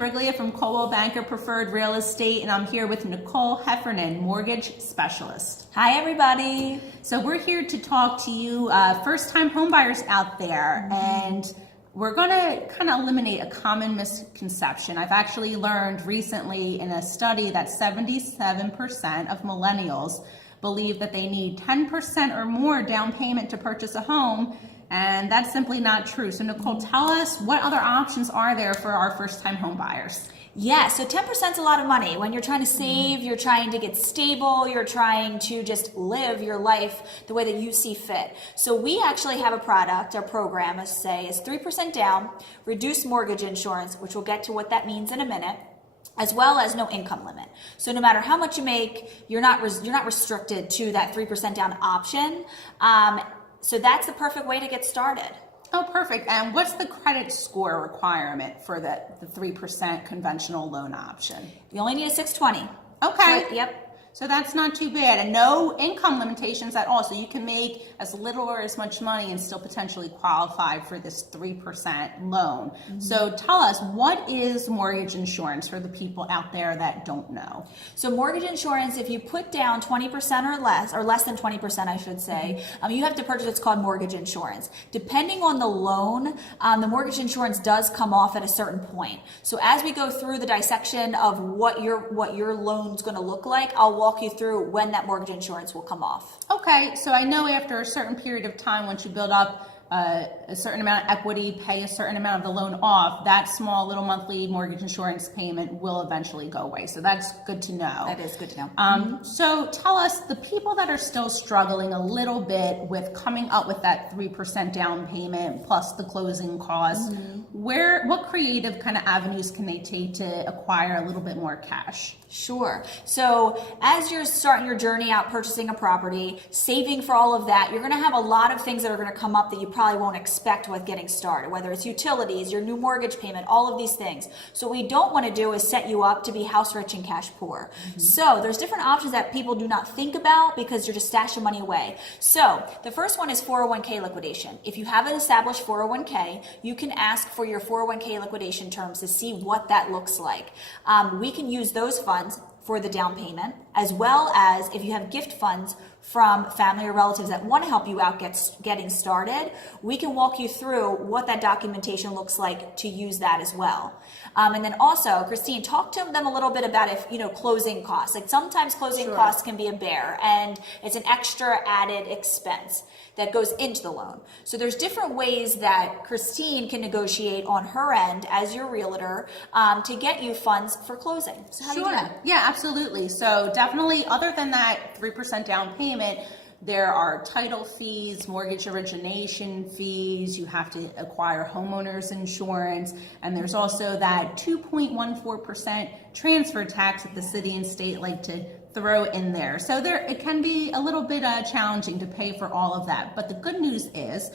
Briglia from Coldwell Banker Preferred Real Estate, and I'm here with Nicole Heffernan, mortgage specialist. Hi, everybody. So we're here to talk to you first-time homebuyers out there, and we're going to kind of eliminate a common misconception. I've actually learned recently in a study that 77% of millennials believe that they need 10% or more down payment to purchase a home, and that's simply not true. So Nicole, tell us, what other options are there for our first-time home buyers? Yeah, so 10% is a lot of money. When you're trying to save, you're trying to get stable, you're trying to just live your life the way that you see fit. So we actually have a product, our program, let's say, is 3% down, reduced mortgage insurance, which we'll get to what that means in a minute, as well as no income limit. So no matter how much you make, you're not restricted to that 3% down option. So that's the perfect way to get started. Oh, perfect. And what's the credit score requirement for the 3% conventional loan option? You only need a 620. Okay. Yep. So that's not too bad, and no income limitations at all. So you can make as little or as much money and still potentially qualify for this 3% loan. So tell us, what is mortgage insurance for the people out there that don't know? So mortgage insurance, if you put down 20% or less than 20%, I should say, you have to purchase what's called mortgage insurance. Depending on the loan, the mortgage insurance does come off at a certain point. So as we go through the dissection of what your loan's going to look like, I'll walk you through when that mortgage insurance will come off. Okay, so I know after a certain period of time, once you build up a certain amount of equity, pay a certain amount of the loan off, that small little monthly mortgage insurance payment will eventually go away. So that's good to know. That is good to know. So tell us, the people that are still struggling a little bit with coming up with that 3% down payment plus the closing costs, what creative kind of avenues can they take to acquire a little bit more cash? Sure. So as you're starting your journey out purchasing a property, saving for all of that, you're going to have a lot of things that are going to come up that you probably won't expect with getting started, whether it's utilities, your new mortgage payment, all of these things. So what we don't want to do is set you up to be house rich and cash poor. So there's different options that people do not think about because you're just stashing money away. So the first one is 401k liquidation. If you have an established 401k, you can ask for your 401k liquidation terms to see what that looks like. We can use those funds for the down payment, as well as if you have gift funds from family or relatives that want to help you out getting started, we can walk you through what that documentation looks like to use that as well. And then also, Christine, talk to them a little bit about closing costs. Like sometimes closing costs can be a bear, and it's an extra added expense that goes into the loan. So there's different ways that Christine can negotiate on her end as your realtor to get you funds for closing. So how do you do that? Yeah, absolutely. So definitely, other than that 3% down payment, there are title fees, mortgage origination fees, you have to acquire homeowners insurance, and there's also that 2.14% transfer tax that the city and state like to throw in there. So it can be a little bit challenging to pay for all of that. But the good news is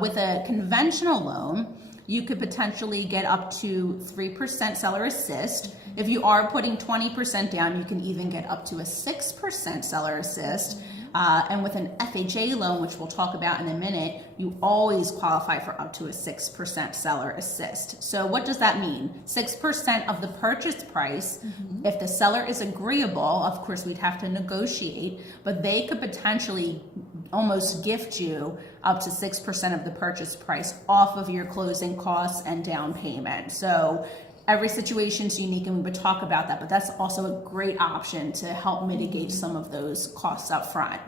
with a conventional loan, you could potentially get up to 3% seller assist. If you are putting 20% down, you can even get up to a 6% seller assist. And with an FHA loan, which we'll talk about in a minute, you always qualify for up to a 6% seller assist. So what does that mean? 6% of the purchase price. If the seller is agreeable, of course we'd have to negotiate, but they could potentially almost gift you up to 6% of the purchase price off of your closing costs and down payment. So every situation is unique, and we would talk about that, but that's also a great option to help mitigate some of those costs up front.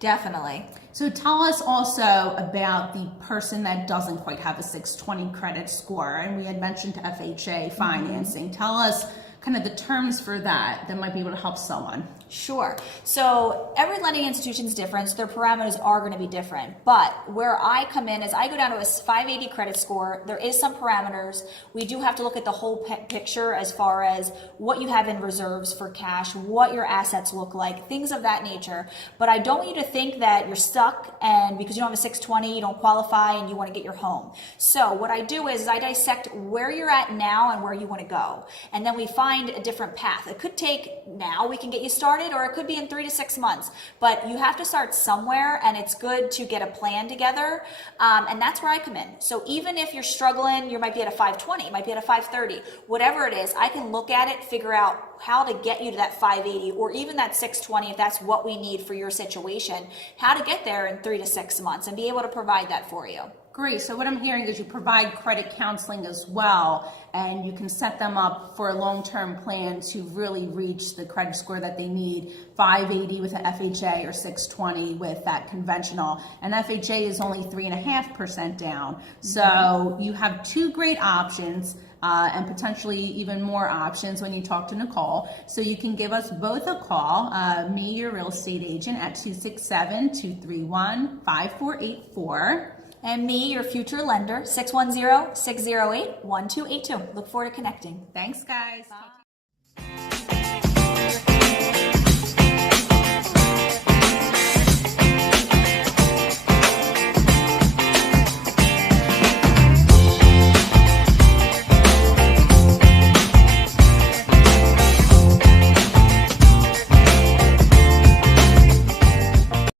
Definitely. So tell us also about the person that doesn't quite have a 620 credit score, and we had mentioned FHA financing. Tell us kind of the terms for that might be able to help someone. Sure. So every lending institution is different, so their parameters are going to be different. But where I come in is I go down to a 580 credit score. There is some parameters. We do have to look at the whole picture as far as what you have in reserves for cash, what your assets look like, things of that nature. But I don't want you to think that you're stuck and because you don't have a 620, you don't qualify and you want to get your home. So what I do is I dissect where you're at now and where you want to go. And then we find a different path. It could take, now we can get you started started, or it could be in 3 to 6 months. But you have to start somewhere, and it's good to get a plan together. And that's where I come in. So even if you're struggling, you might be at a 520, you might be at a 530, whatever it is, I can look at it, figure out how to get you to that 580 or even that 620 if that's what we need for your situation, how to get there in 3 to 6 months and be able to provide that for you. Great. So what I'm hearing is you provide credit counseling as well, and you can set them up for a long-term plan to really reach the credit score that they need, 580 with an FHA or 620 with that conventional. And FHA is only 3.5% down. So you have two great options. And potentially even more options when you talk to Nicole. So you can give us both a call, me, your real estate agent, at 267-231-5484. And me, your future lender, 610-608-1282. Look forward to connecting. Thanks, guys. Bye.